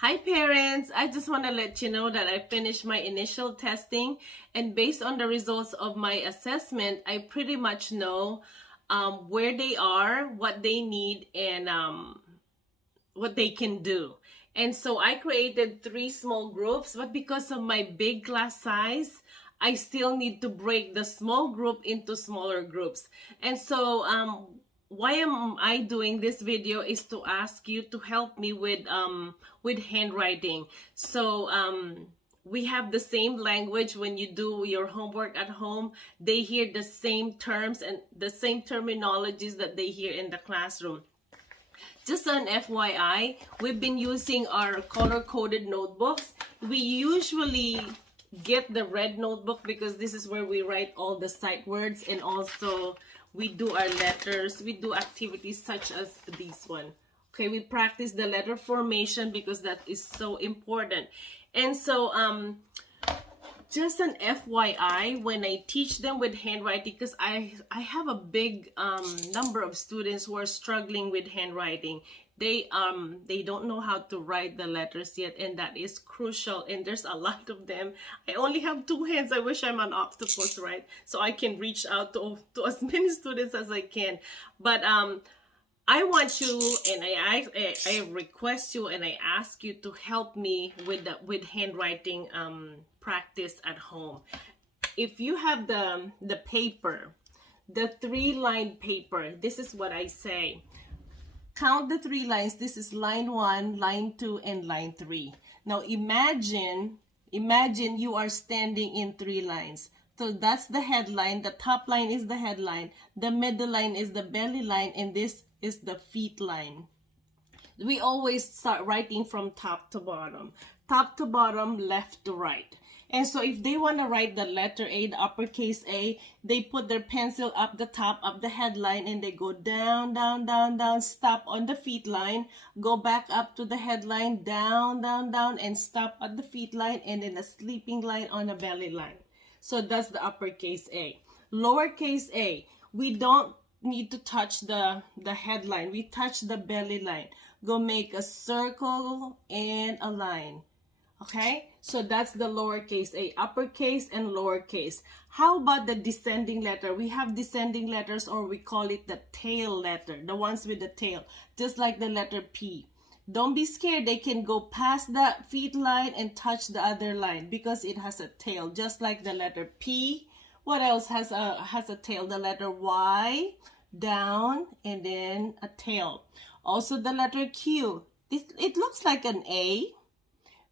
Hi parents, I just want to let you know that I finished my initial testing, and based on the results of my assessment, I pretty much know where they are, what they need, and what they can do. And so I created 3 small groups, but because of my big class size, I still need to break the small group into smaller groups. And so why am I doing this video is to ask you to help me with handwriting. So we have the same language. When you do your homework at home, they hear the same terms and the same terminologies that they hear in the classroom. Just an FYI, we've been using our color-coded notebooks. We usually get the red notebook because this is where we write all the sight words, and also we do our letters. We do activities such as this one. Okay, we practice the letter formation because that is so important. And so just an FYI, when I teach them with handwriting, because I have a big number of students who are struggling with handwriting. They don't know how to write the letters yet, and that is crucial, and there's a lot of them. I only have 2 hands. I wish I'm an octopus, right? So I can reach out to as many students as I can. But I want you, and I request you, and I ask you to help me with handwriting practice at home. If you have the paper, the 3-line paper, this is what I say. Count the 3 lines. This is line 1, line 2, and line 3. Now imagine you are standing in 3 lines. So that's the headline. The top line is the headline. The middle line is the belly line, and this is the feet line. We always start writing from top to bottom, left to right. And so if they want to write the letter A, the uppercase A, they put their pencil up the top of the headline, and they go down, down, down, down, stop on the feet line, go back up to the headline, down, down, down, and stop at the feet line, and then a sleeping line on the belly line. So that's the uppercase A. Lowercase a, we don't need to touch the headline. We touch the belly line. Go make a circle and a line. Okay, so that's the lowercase a, uppercase and lowercase. How about the descending letter? We have descending letters, or we call it the tail letter, the ones with the tail, just like the letter P. Don't be scared. They can go past the feet line and touch the other line because it has a tail, just like the letter P. What else has a tail? The letter Y, down, and then a tail. Also the letter Q. It looks like an A,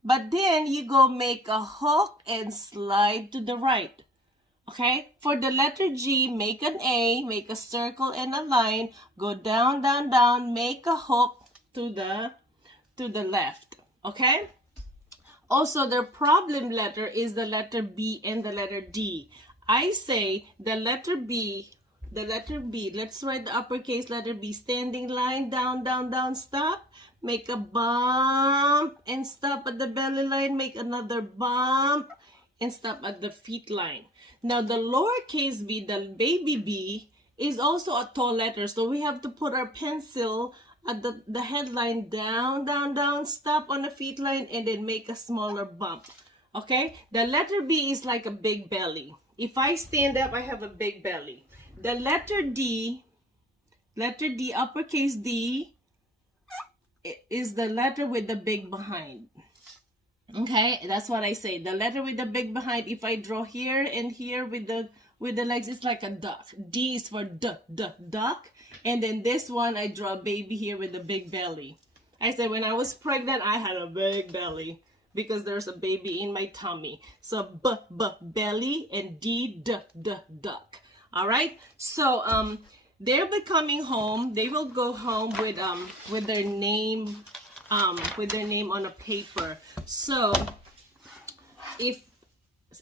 but then you go make a hook and slide to the right. Okay, for the letter G, make an A, make a circle and a line, go down, down, down, make a hook to the left. Okay, also the problem letter is the letter B and the letter D. I say the letter B, let's write the uppercase letter B, standing line, down, down, down, stop, make a bump and stop at the belly line, make another bump and stop at the feet line. Now the lowercase b, the baby b, is also a tall letter, so we have to put our pencil at the headline, down, down, down, stop on the feet line, and then make a smaller bump. Okay, the letter B is like a big belly. If I stand up, I have a big belly. The letter D, uppercase D, is the letter with the big behind. Okay, that's what I say. The letter with the big behind. If I draw here and here with the legs, it's like a duck. D is for duck. And then this one, I draw a baby here with a big belly. I said when I was pregnant, I had a big belly because there's a baby in my tummy. So belly, and D duck. All right. So they'll be coming home. They will go home with their name on a paper. So if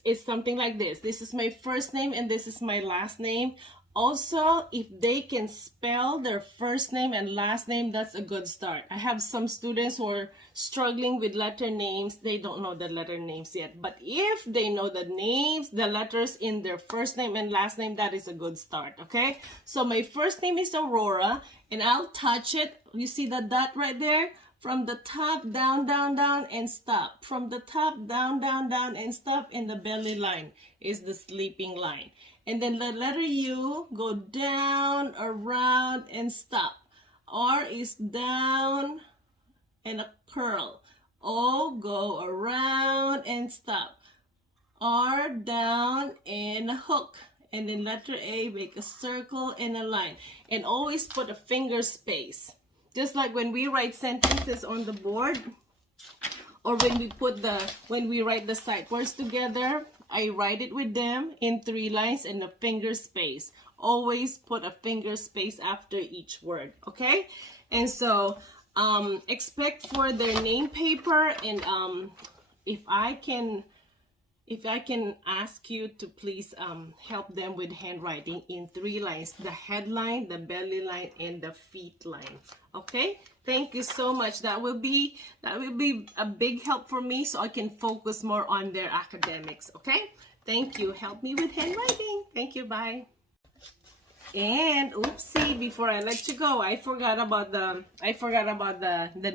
it's something like this is my first name and this is my last name. Also, if they can spell their first name and last name, that's a good start. I have some students who are struggling with letter names. They don't know the letter names yet. But if they know the names, the letters in their first name and last name, that is a good start, okay? So my first name is Aurora, and I'll touch it. You see the dot right there? From the top, down, down, down, and stop. From the top, down, down, down, and stop. And the belly line is the sleeping line. And then the letter U, go down, around, and stop. R is down and a curl. O, go around and stop. R, down, and a hook. And then letter A, make a circle and a line. And always put a finger space. Just like when we write sentences on the board, or when we write the sight words together, I write it with them in 3 lines and a finger space. Always put a finger space after each word, okay? And so expect for their name paper, and if I can ask you to please help them with handwriting in 3 lines: the headline, the belly line, and the feet line. Okay, thank you so much. That will be a big help for me, so I can focus more on their academics. Okay, thank you. Help me with handwriting. Thank you. Bye. And oopsie, before I let you go, I forgot about the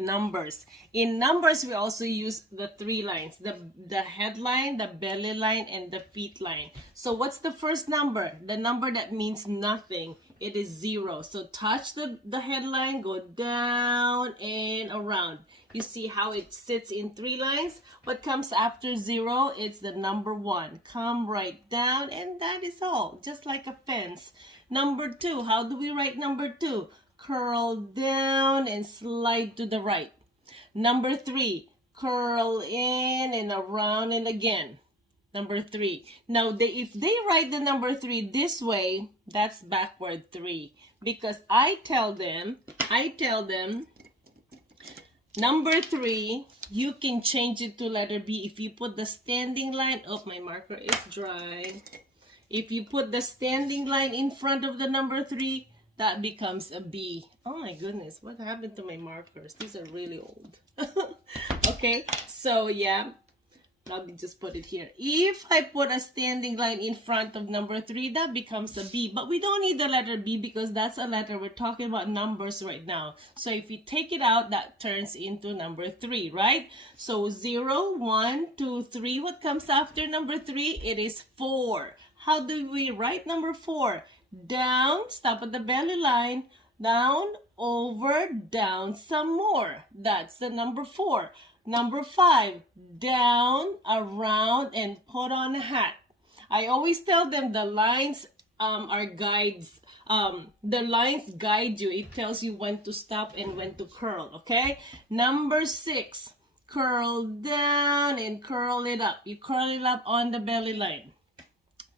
numbers. In numbers, we also use the 3 lines: the headline, the belly line, and the feet line. So what's the first number? The number that means nothing. It is 0. So touch the headline, go down and around. You see how it sits in 3 lines? What comes after 0? It's the number 1. Come right down, and that is all, just like a fence. Number 2, how do we write number 2? Curl down and slide to the right. Number 3, curl in and around and again. Number 3. Now, if they write the number 3 this way, that's backward 3. Because I tell them, number 3, you can change it to letter B if you put the standing line. Oh, my marker is dry. If you put the standing line in front of the number 3, that becomes a B. Oh my goodness, what happened to my markers? These are really old. Okay, so yeah, let me just put it here. If I put a standing line in front of number 3, that becomes a B. But we don't need the letter B because that's a letter. We're talking about numbers right now. So if you take it out, that turns into number 3, right? So 0, 1, 2, 3. What comes after number 3? It is 4. How do we write number 4? Down, stop at the belly line, down, over, down, some more. That's the number 4. Number 5, down, around, and put on a hat. I always tell them the lines are guides. The lines guide you. It tells you when to stop and when to curl, okay? Number 6, curl down and curl it up. You curl it up on the belly line.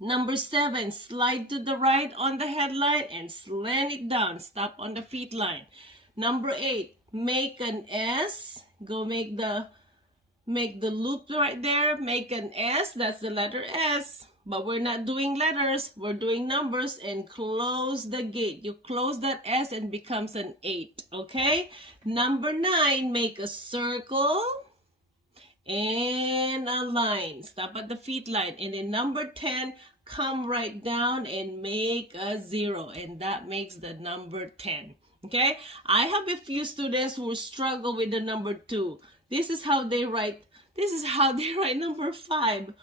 Number 7, slide to the right on the headline and slant it down. Stop on the feet line. Number 8, make an S. Go make the loop right there. Make an S. That's the letter S. But we're not doing letters. We're doing numbers, and close the gate. You close that S and becomes an 8. Okay? Number 9, make a circle and a line. Stop at the feet line. And then number 10, come right down and make a 0. And that makes the number 10. Okay? I have a few students who struggle with the number 2. This is how they write number 5.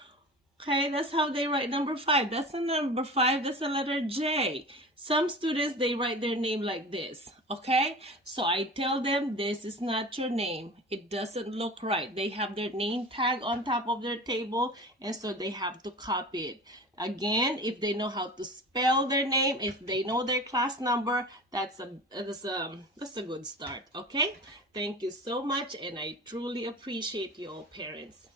Okay? That's how they write number 5. That's a number 5. That's a letter J. Some students, they write their name like this. Okay? So I tell them, this is not your name. It doesn't look right. They have their name tag on top of their table, and so they have to copy it. Again, if they know how to spell their name, if they know their class number, that's a good start. Okay? Thank you so much, and I truly appreciate you all, parents.